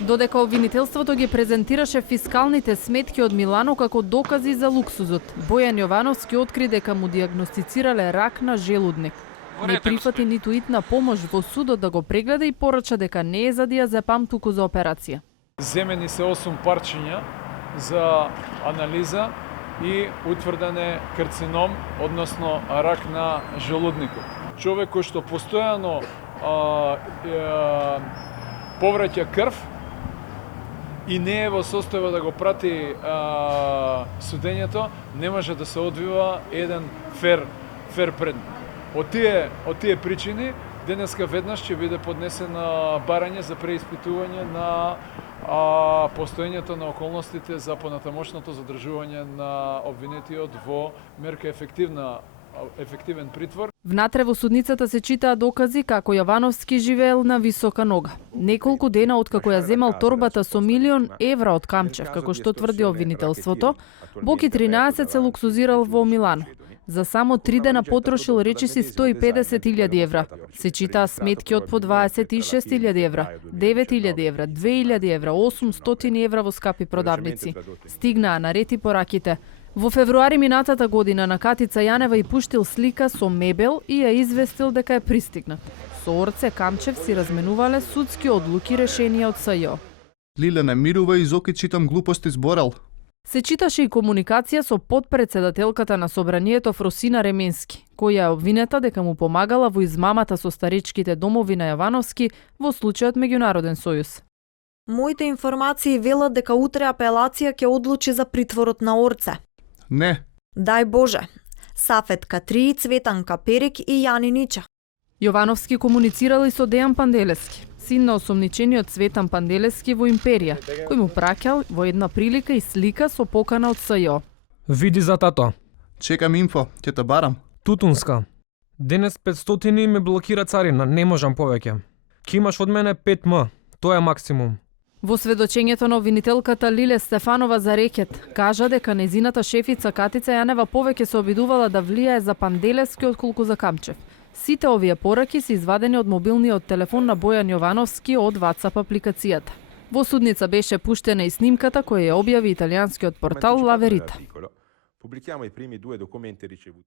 Додека обвинителството ги презентираше фискалните сметки од Милано како докази за луксузот, Бојан Јовановски откри дека му диагностицирале рак на желудник. Не прифати ниту итна помош во судот да го прегледа и порача дека не е за диазепам, туку за операција. Земени се 8 парчиња за анализа и утврден е карцином, односно рак на желудникот. Човек кој што постојано повраќа крв и не е во состојба да го прати судењето, не може да се одвива еден фер предмет. Од тие причини, денеска веднаш ќе биде поднесена барање за преиспитување на постоењето на околностите за понатамошното задржување на обвинетиот во мерка ефективен притвор. Внатре во судницата се читаа докази како Јовановски живеел на висока нога. Неколку дена откако ја земал торбата со €1.000.000 од Камчев, како што тврди обвинителството, Боки 13 се луксузирал во Милано. За само 3 дена потрошил речиси €150.000. Се читаа сметки од по €26.000, €9.000, €2.000, €800 во скапи продавници. Стигнаа на ред и пораките. Во февруари минатата година на Катица Јанева и пуштил слика со мебел и ја известил дека е пристигнат. Со Орце Камчев си разменувале судски одлуки решенија од СЈО. Лиле не мирува и Зоки читам глупости зборал. Се читаше и комуникација со подпредседателката на собранието Фросина Ременски, која е обвинета дека му помагала во измамата со старечките домови на Јовановски во случајот Меѓународен сојуз. Моите информации велат дека утре апелација ќе одлучи за притворот на Орце. Не. Дај Боже. Сафет Катри, Цветан Каперик и Јани Нича. Јовановски комуницирал и со Дејан Панделевски, син на осомничениот Цветан Панделевски во Империја, кој му праќал во една прилика и слика со покана од СЈО. Види за тато. Чекам инфо, ќе те барам. Тутунска. Денес 500 ме блокира царина, не можам повеќе. Ке имаш од мене 5 м, тоа е максимум. Во сведочењето на обвинителката Лиле Стефанова за рекет, кажа дека незината шефица Катица Јанева повеќе се обидувала да влијае за Панделевски отколку за Камчев. Сите овие пораки се извадени од мобилниот телефон на Бојан Јовановски од WhatsApp апликацијата. Во судница беше пуштена и снимката која ја објави италијанскиот портал La Verità.